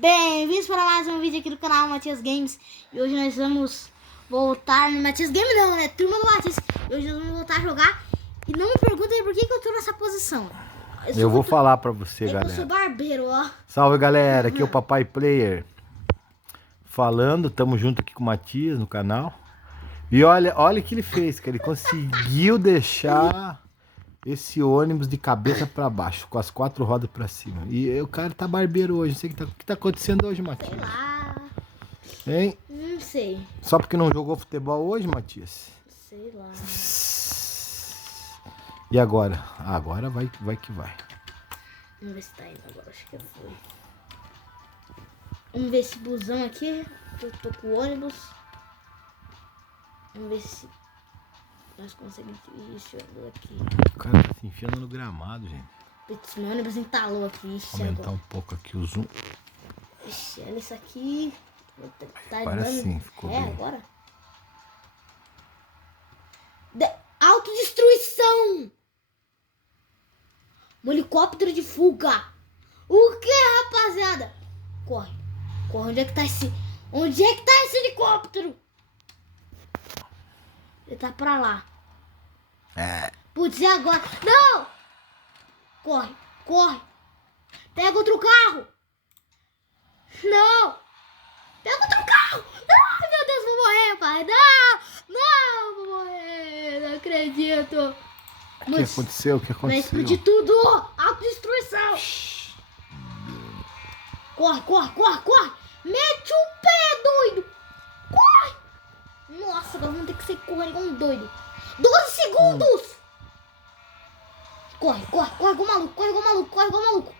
Bem-vindos para mais um vídeo aqui do canal Matias Games. E hoje nós vamos voltar no Matias Games não, né? Turma do Matias. E hoje nós vamos voltar a jogar. E não me perguntem por que eu tô nessa posição. Eu vou falar pra você, galera. Eu sou barbeiro, ó. Salve, galera. Aqui é o Papai Player falando. Tamo junto aqui com o Matias no canal. E olha o que ele fez, cara. Ele conseguiu deixar esse ônibus de cabeça pra baixo, com as 4 rodas pra cima. E o cara tá barbeiro hoje. Não sei o que tá acontecendo hoje, Matias. Sei lá. Hein? Não sei. Só porque não jogou futebol hoje, Matias? Sei lá. E agora? Agora vai que vai. Vamos ver se tá indo agora. Acho que foi. Vamos ver esse busão aqui. Eu tô com o ônibus. Vamos ver se nós conseguimos dirigir esse ônibus aqui. O cara tá se enfiando no gramado, gente. Putz, meu ônibus entalou aqui. Ixi, Aumentar agora. um pouco aqui o zoom. Ixi, olha isso aqui. Tá Agora dando... sim, ficou bem. Agora. Autodestruição! Um helicóptero de fuga. O que, rapaziada? Corre. Corre. Onde é que tá esse... Onde é que tá esse helicóptero? Ele tá pra lá. Putz, e agora? Não! Corre. Corre. Pega outro carro. Não! Pega outro carro! Não, meu Deus, vou morrer, pai! Não! Vou morrer! Não acredito! O que aconteceu? O que Vai aconteceu? explodir tudo! Autodestruição! Corre, corre, corre, corre! Mete o pé, doido! Corre! Nossa, agora vamos ter que sair correndo igual um doido! 12 segundos! Corre, corre, corre igual maluco, corre igual maluco, corre igual maluco!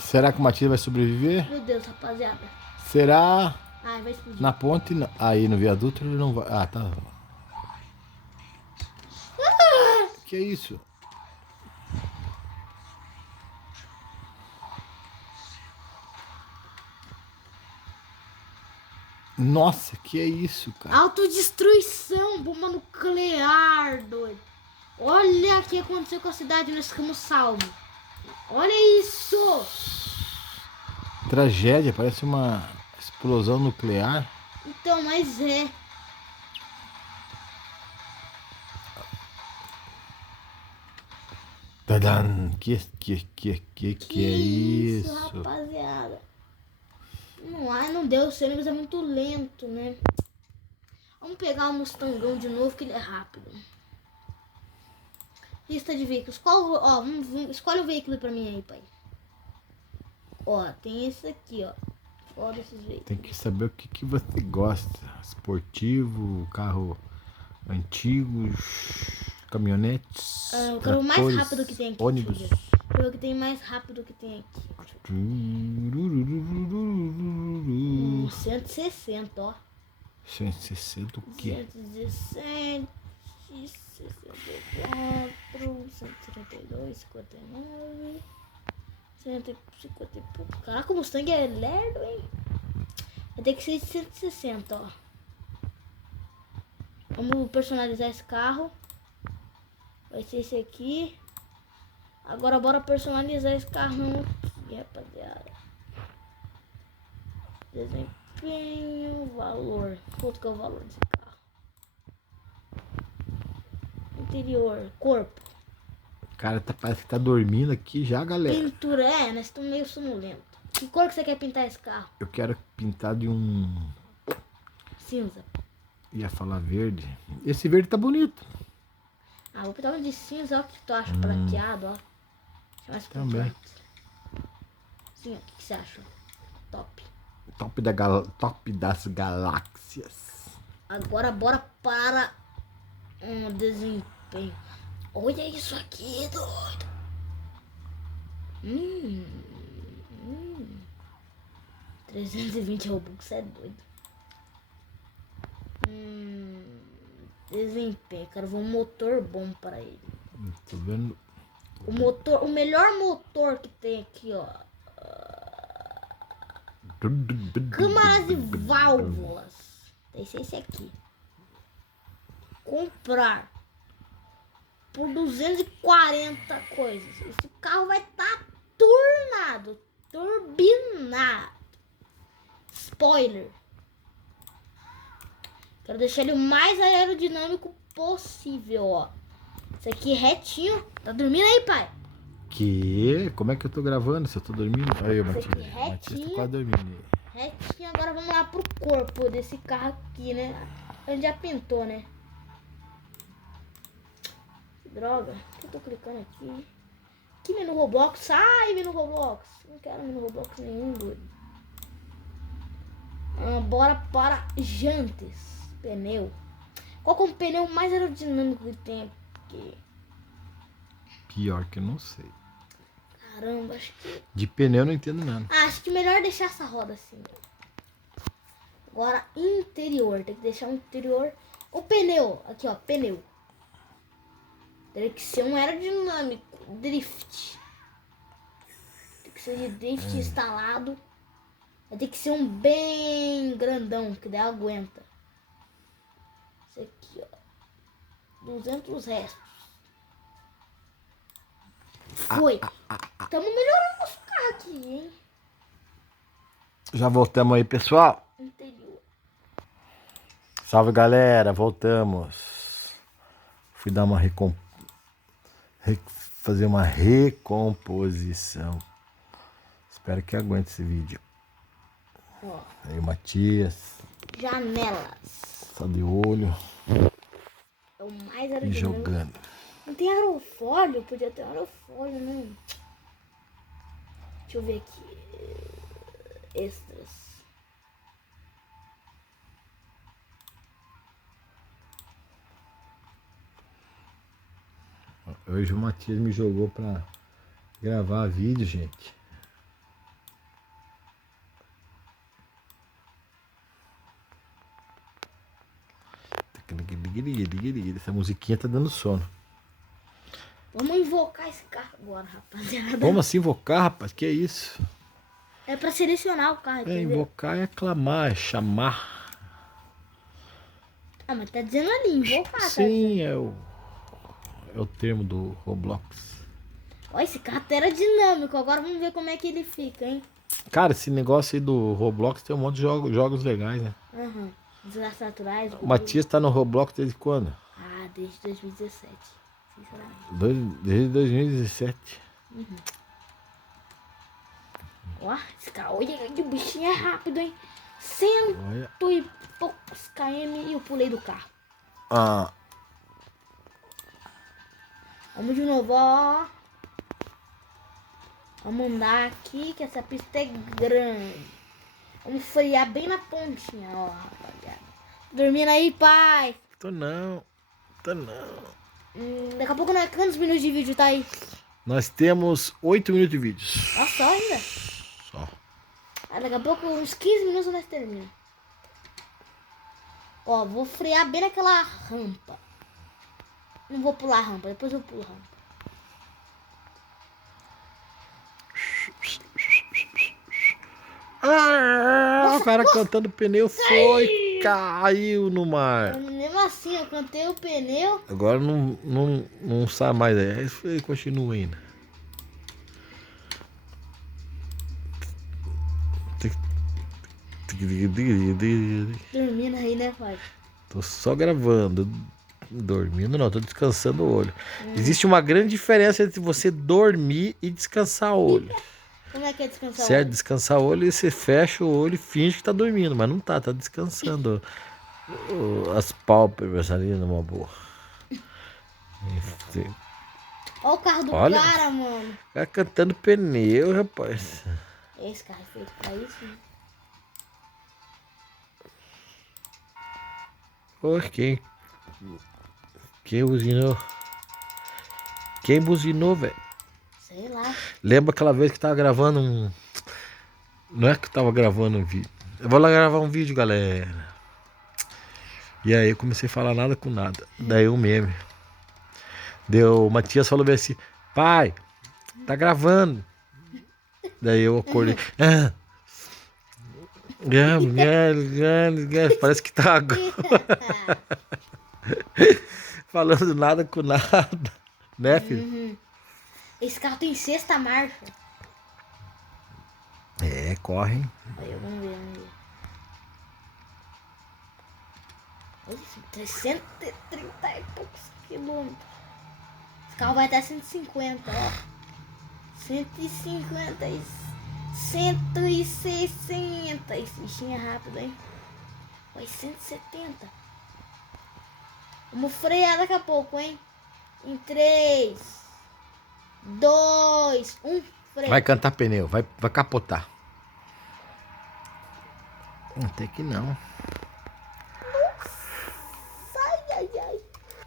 Será que o Matias vai sobreviver? Meu Deus, rapaziada! Será? Ai, vai explodir! Na ponte, aí no viaduto ele não vai. Ah, tá. Que é isso? Nossa, que é isso, cara? Autodestruição, bomba nuclear, doido. Olha o que aconteceu com a cidade, nós ficamos salvos. Olha isso. Tragédia, parece uma explosão nuclear. Então, mas é. Tadam! Que é isso? Rapaziada? Não deu, o seu ônibus é muito lento, né? Vamos pegar o Mustangão de novo, que ele é rápido. Lista de veículos. Ó, escolhe o veículo pra mim aí, pai. Ó, tem esse aqui, ó. Fora esses veículos. Tem que saber o que você gosta. Esportivo, carro antigo, caminhonetes. Eu quero o mais tratores, rápido que tem aqui. ônibus. Deixa eu ver o que tem mais rápido que tem aqui. 160, ó. 160 o quê? 117, 64, 132, 59, 150 e pouco. Caraca, o Mustang é lerdo, hein? Vai ter que ser de 160, ó. Vamos personalizar esse carro. Vai ser esse aqui. Agora bora personalizar esse carrão aqui, rapaziada. Desempenho, valor. Quanto que é o valor desse carro? Interior, corpo. Cara, parece que tá dormindo aqui já, galera. Pintura, nós estamos meio sonolentos. Que cor que você quer pintar esse carro? Eu quero pintar de um... Cinza. Ia falar verde. Esse verde tá bonito. Ah, vou pintar um de cinza, ó, que tu acha prateado, ó. Mais Também. Sim, o que você acha? Top. Top das galáxias. Agora bora para um desempenho. Olha isso aqui, doido. 320 Robux, é doido. Desempenho, quero ver um motor bom para ele. Tô vendo. O melhor motor que tem aqui, ó. Câmaras e válvulas. Esse aqui. Comprar por 240 coisas. Esse carro vai estar turnado. turbinado. Spoiler. Quero deixar ele o mais aerodinâmico possível, ó. Isso aqui retinho. Tá dormindo aí, pai? Que? Como é que eu tô gravando se eu tô dormindo? Aí, o Matias. aqui O Matias tá retinho. quase dormindo. Retinho. Agora vamos lá pro corpo desse carro aqui, né? A gente já pintou, né? Que droga. Por que eu tô clicando aqui? Que menu Roblox? Sai, menu Roblox. Não quero menu Roblox nenhum, doido. Bora para jantes. Pneu. Qual que é o pneu mais aerodinâmico que tem aqui? Pior que eu não sei. Caramba, acho que... De pneu eu não entendo nada. acho que melhor deixar essa roda assim. Agora, interior. Tem que deixar um interior... O pneu. Aqui, ó. Pneu. Tem que ser um aerodinâmico. Drift. Tem que ser de drift instalado. Vai ter que ser um bem grandão, que daí aguenta. Esse aqui, ó. 200 restos. Foi. Estamos melhorando nosso carro aqui, hein? Já voltamos aí, pessoal. Interior. Salve, galera. Voltamos. Fui dar uma fazer uma recomposição. Espero que aguente esse vídeo. Ó. Aí, Matias. Janelas. Só de olho. É o mais E aerodinâmico. jogando. Não tem aerofólio? Podia ter aerofólio, né? Deixa eu ver aqui. Extras. Hoje o Matias me jogou pra gravar vídeo, gente. Essa musiquinha tá dando sono. Vamos invocar esse carro agora, rapaziada. Como assim invocar, rapaz? Que é isso? É pra selecionar o carro aqui. É invocar, é aclamar, é chamar. Ah, mas tá dizendo ali, invocar, tá? Sim, é o termo do Roblox. Ó, esse carro tá aerodinâmico. Agora vamos ver como é que ele fica, hein? Cara, esse negócio aí do Roblox tem um monte de jogos legais, né? Aham. Desastres naturais. O Matias tá no Roblox desde quando? Ah, desde 2017. Sinceramente. Desde 2017. Ó, esse carro, olha que o bichinho é rápido, hein? 100 Olha. e poucos km e eu pulei do carro. Ah, Vamos de novo, ó. Vamos andar aqui, que essa pista é grande. Vamos frear bem na pontinha, ó, rapaziada. Dormindo aí, pai. tô não. Daqui a pouco, né? Quantos minutos de vídeo tá aí? Nós temos 8 minutos de vídeo. Nossa, só ainda. Só. Daqui a pouco, uns 15 minutos nós terminamos. Ó, vou frear bem naquela rampa. Não vou pular a rampa, depois eu pulo a rampa. Ah, o cara cantando pneu foi, caiu no mar. Mesmo assim, eu cantei o pneu. Agora não sabe mais. Aí continua ainda. Dormindo aí, né, pai? Tô só gravando. Dormindo não, tô descansando o olho. Existe uma grande diferença entre você dormir e descansar o olho. Como é que é descansar? Certo? Descansar o olho e você fecha o olho e finge que tá dormindo, mas não tá descansando as pálpebras ali numa boa. Olha o carro do Olha. cara, mano. Tá cantando pneu, rapaz. Esse carro é feito pra isso, né? Ô, quem buzinou? Quem buzinou, velho? Sei lá. Lembra aquela vez que tava gravando um... Não é que eu tava gravando um vídeo. Eu vou lá gravar um vídeo, galera. E aí eu comecei a falar nada com nada. Daí um meme. O Matias falou bem assim, pai, tá gravando. Daí eu acordei. Parece que tá agora. Falando nada com nada. Né, filho? Esse carro tem sexta marcha. É, corre, hein? Aí, vamos ver, vamos ver. Olha isso, 330 e poucos quilômetros. Esse carro vai até 150, ó. 150 e 160. Esse bichinho é rápido, hein? Vai 170. Vamos frear daqui a pouco, hein? Em 3, 2, 1, freio. Vai cantar pneu, vai capotar. Até que não. Ai, ai, ai.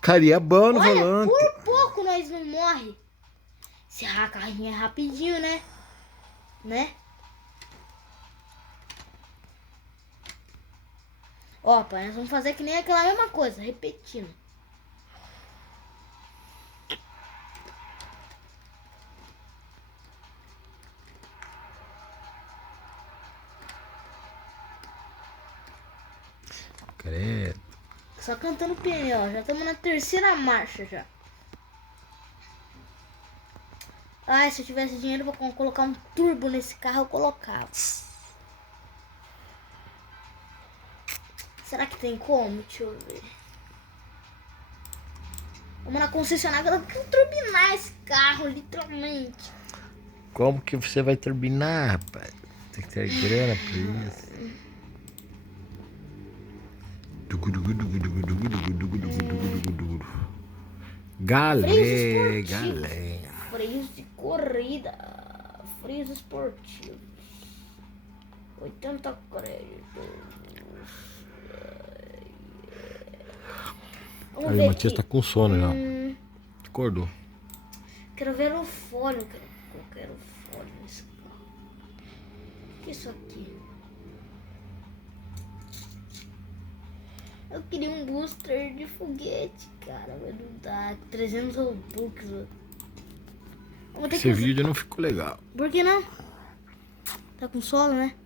Carinha bom no Olha, volante. por pouco nós não morre. Esse carrinho é rapidinho, né? Ó, pai, nós vamos fazer que nem aquela mesma coisa, repetindo. Credo. Só cantando pneu, ó. Já estamos na terceira marcha já. Ai, se eu tivesse dinheiro pra colocar um turbo nesse carro, eu colocava. Será que tem como? Deixa eu ver. Vamos na concessionária, eu quero turbinar esse carro, literalmente. Como que você vai turbinar, rapaz? Tem que ter grana pra isso. Galé, galé. Freios de corrida. Freios esportivos. 80 créditos. Vamos Aí ver o Matias aqui. tá com sono já. Acordou. Quero ver o fone. Eu quero o fone nesse carro. O que é isso aqui? Eu queria um booster de foguete, cara. Mas não dá. 300 Robux. Vamos ter Esse que vídeo não ficou legal. Por que não? Tá com sono, né?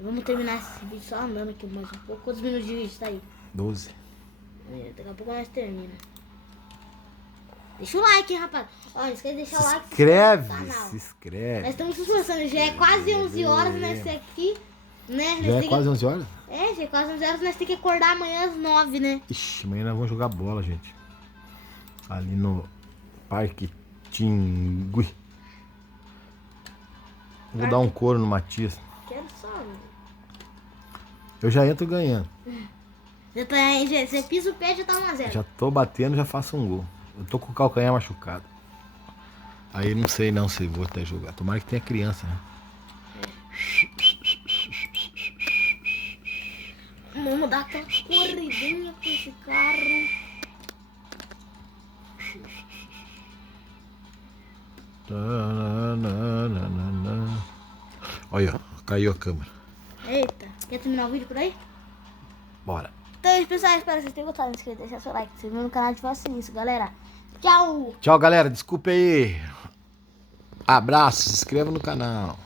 Vamos terminar esse vídeo só andando aqui mais um pouco. Quantos minutos de vídeo tá aí? 12. Daqui a pouco nós termina. Deixa o like, hein, rapaz. Ó, não esquece de deixar o like. Inscreve, no canal. se inscreve. Nós estamos se esforçando. Já é quase 11 horas, nós temos aqui, né? Nós Já é tem quase 11 horas? É, já é quase 11 horas. Nós temos que acordar amanhã às 9, né? Ixi, amanhã nós vamos jogar bola, gente. Ali no Parque Tingui. Vou dar um couro no Matias. Quero só, mano. Eu já entro ganhando. Já tá, você pisa o pé, já tá 1-0. Já tô batendo, já faço um gol. Eu tô com o calcanhar machucado. Aí não sei não se vou até jogar. Tomara que tenha criança, né? Vamos dar aquela corridinha com esse carro. Olha, ó, caiu a câmera. Eita, quer terminar o vídeo por aí? Bora. Então é isso, pessoal. Espero que vocês tenham gostado. Não esqueça de deixar seu like. Se inscrever no canal, faça isso, galera. Tchau! Tchau, galera. Desculpa aí. Abraço. Se inscreva no canal.